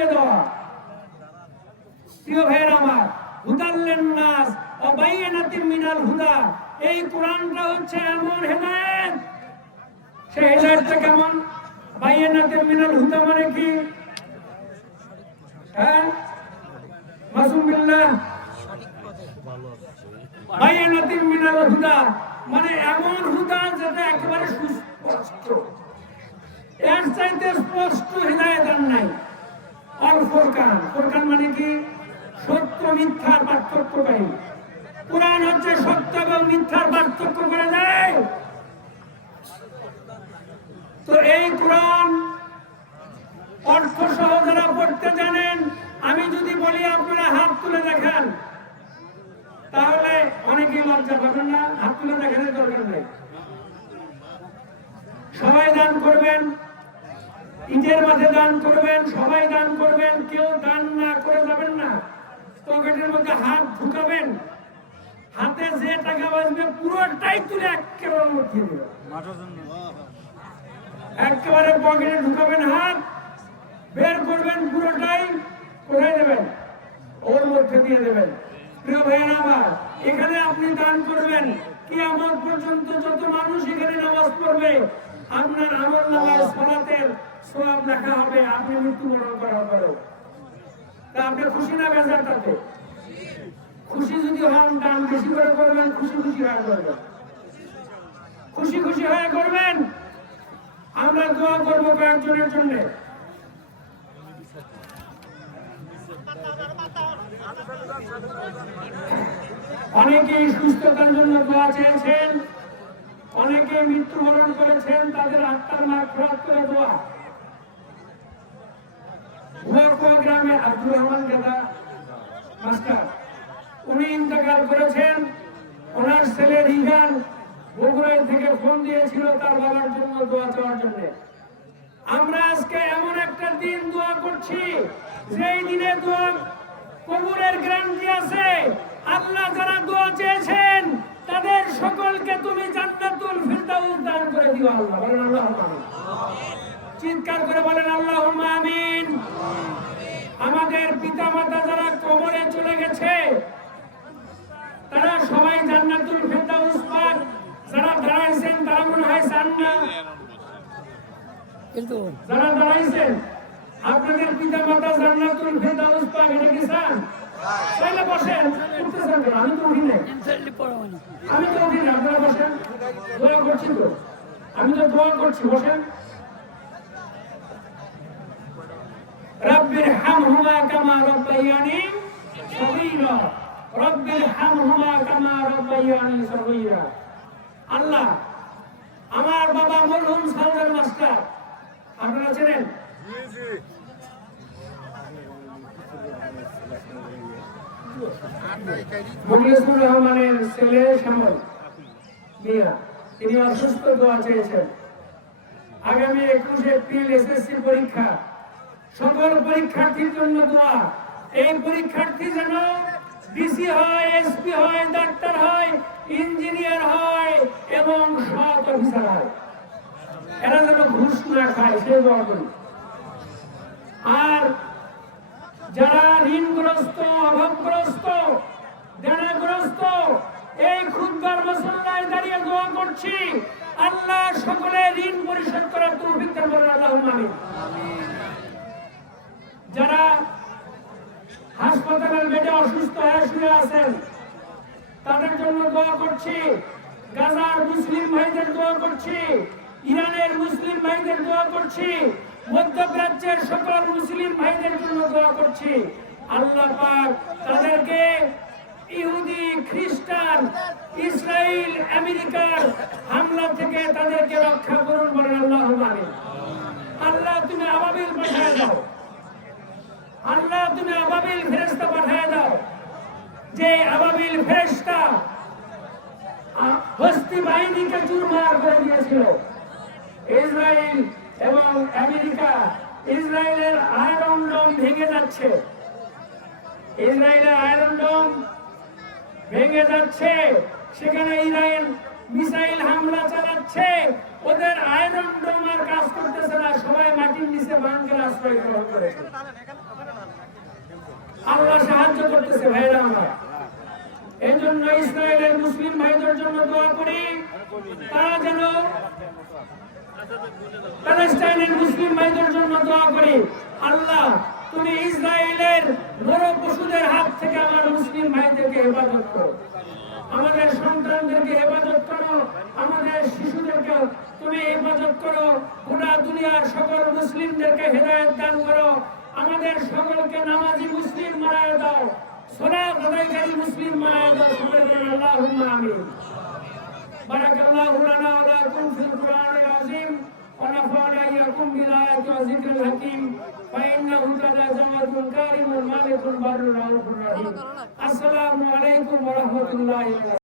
দিয়ে দেওয়া। প্রিয় ভাইয়েরা আমার, হুদাল্লিন নাস ওয়া বাইয়িনাতিন মিনাল হুদা, এই কোরআনটা হচ্ছে এমন হেদায়েত। সেই হেদায়েতটা কেমন? বাইয়িনাতিন মিনাল হুদা মানে কি? হ্যাঁ, মাসুম বিল্লাহ, বাইয়িনাতিন মিনাল হুদা মানে এমন হুদা যেটা একেবারে সুস্পষ্ট, এর চাইতে স্পষ্ট হেদায়েত আর নাই। আল ফুরকান, ফুরকান মানে কি? সত্য মিথ্যার পার্থক্যকারী। কোরআন হচ্ছে সত্য এবং মিথ্যার পার্থক্য করে দেয়। তো এই কোরআন অর্থ সহ যারা পড়তে জানেন, আমি যদি বলি আপনারা হাত তুলে দেখেন, তাহলে অনেকেই লজ্জা পাবেন না? হাত তুলে দেখানোর দরকার নেই। সবাই দান করবেন, ইটের মাঝে দান করবেন, সবাই দান করবেন, কেউ দান না করে যাবেন না। পকেটের মধ্যে হাত ঢুকাবেন, হাতে যে টাকা বাঁচবে পুরোটাই তুলে একেবারে মুঠিয়ে দেবেন। একেবারে পকেটে ঢুকাবেন, হাত বের করবেন, পুরোটাই কোথায় দেবেন? ওর মধ্যে দিয়ে দেবেন। প্রিয় ভাইয়েরা আমার, এখানে আপনি দান করবেন, কিয়ামত পর্যন্ত যত মানুষ এখানে নামাজ পড়বে আপনার আমলনামায় সালাতের সওয়াব লেখা হবে, আপনি মৃত্যুবরণ করার পরেও। তা আপনি খুশি না বেজার? তাতে খুশি যদি হন, দান বেশি করে করবেন, খুশি খুশি হয়ে করবেন, খুশি খুশি হয়ে করবেন। আমরা দোয়া করব কয়েকজনের জন্য। অনেকেই সুস্থতার জন্য দোয়া চেয়েছেন, অনেকে মৃত্যুবরণ করেছেন, তাদের আত্মার মাগফিরাত করে দোয়া। উমারকুয়া গ্রামে আব্দুর রহমান গাদা মাস্টার, উনি ইন্তেকাল করেছেন। ওনার ছেলে রিগান বগুড়া থেকে ফোন দিয়েছিল তার বাবার জন্য দোয়া চাওয়ার জন্য। আমরা আজকে এমন একটা দিন দোয়া করছি, যেই দিনে দোয়া কবুলের গ্যারান্টি আছে। আল্লাহ যারা দোয়া চেয়েছেন তাদের সকলকে তুমি জান্নাতুল ফিরদাউস দান করে দিও আল্লাহ। বলেন আল্লাহুম্মা আমিন। চিৎকার করে বলেন আল্লাহুম্মা আমিন। আমাদের পিতামাতা যারা কবরে চলে গেছে তারা সবাই জান্নাতুল ফিরদাউস পাক। যারা দাঁড়াইছেন তারা মনে হয় চান না? যারা দাঁড়াইছেন আপনাদের পিতামাতা জান্নাতুল ফিরদাউস পাক, এটা কি চান? তাহলে বসেন, উঠতেছেন কেন? আমি তো উঠি নাই, আমি তো উঠি না, আপনারা বসেন। দোয়া করছি তো, আমি তো দোয়া করছি, বসেন। রব্বির হামহুমা কামা রাব্বায়ানি সগীরা, রব্বির হামহুমা কামা রাব্বায়ানি সগীরা। আল্লাহ, আমার বাবা মরহুম সালদার মাস্টার, আপনারা চেনেন? মুখলিসুর রহমানের ছেলে শ্যামল মিয়া, তিনি অসুস্থ, দোয়া চেয়েছেন। আগামী 21 এপ্রিল এসএসসি পরীক্ষা, সকল পরীক্ষার্থীর জন্য দোয়া। এই পরীক্ষার্থী যেন ডিসি হয়, এসপি হয়, ডাক্তার হয়, ইঞ্জিনিয়ার হয় এবং সৎ অফিসার হয়। এরা যেন ঘুষ না খায়, সে দোয়া করি। আর যারা ঋণগ্রস্ত, অভাবগ্রস্ত, দেনাগ্রস্ত, এই খুতবার মুসল্লায় দাঁড়িয়ে দোয়া করছি, আল্লাহ সকলে ঋণ পরিশোধ করার তৌফিক দান করুন। আল্লাহুম্মা আমিন। যারা হাসপাতালের বেডে অসুস্থ হয়ে শুয়ে আছেন তাদের জন্য দোয়া করছি। গাজার মুসলিম ভাইদের দোয়া করছি, ইরানের মুসলিম ভাইদের দোয়া করছি, মধ্যপ্রাচ্যের সকল মুসলিম ভাইদের জন্য দোয়া করছি। আল্লাহ পাক তাদেরকে ইহুদি, খ্রিস্টান, ইসরায়েল, আমেরিকার হামলা থেকে তাদেরকে রক্ষা করুন। বলেন আল্লাহুম্মা আমিন। আল্লাহ তুমি আবাবিল পাঠিয়ে দাও, আল্লাহ তুমি আবাবিল ফেরেশতা পাঠিয়ে দাও, যে আবাবিল ফেরেশতা হস্তি বাহিনীকে চুরমার করে দিয়েছিল। ইসরায়েল এবং আমেরিকা, ইসরায়েলের আয়রন ডোম ভেঙে যাচ্ছে, ইসরায়েলের আয়রন ডোম ভেঙে যাচ্ছে। সেখানে মিসাইল হামলা চালাচ্ছে, ওদের আয়রন ডোম আর কাজ করতেছে না, সবাই মাটির নিচে বাংকারে আশ্রয় গ্রহণ করেছে। আল্লাহ সাহায্য করতেছে ভাইরা আমার। এই জন্য ইসরায়েলের মুসলিম ভাইদের জন্য দোয়া করি, তারা যেন প্যালেস্টাইনের মুসলিম ভাইদের জন্য দোয়া করি, আল্লাহ তুমি ইসরায়েলের বড় পশুদের হাত থেকে আমার মুসলিম ভাইদেরকে হেফাজত করো, আমাদের সন্তানদেরকে হেফাজত করো, আমাদের শিশুদেরকে তুমি হেফাজত করো, গোটা দুনিয়ার সকল মুসলিমদেরকে হেদায়েত দান করো, আমাদের সকলকে নামাজি মুসলিম বানায় দাও, সালাত আদায়কারী মুসলিম বানায় দাও। আল্লাহুম্মা আমিন। বারাকাল্লাহু লানা ওয়া লাকুম ফিল কুরআনিল আযীম ওয়া নাফা'না ইয়াকুম বিল আয়াতি ওয়া যিকরিল হাকীম ওয়া ইন্নাহু তাআলা জাওয়াদুন কারীমুন মালিকুন বাররুন রাউফুর রহিম। আসসালামু আলাইকুম ওয়া রাহমাতুল্লাহি ওয়া বারাকাতুহু।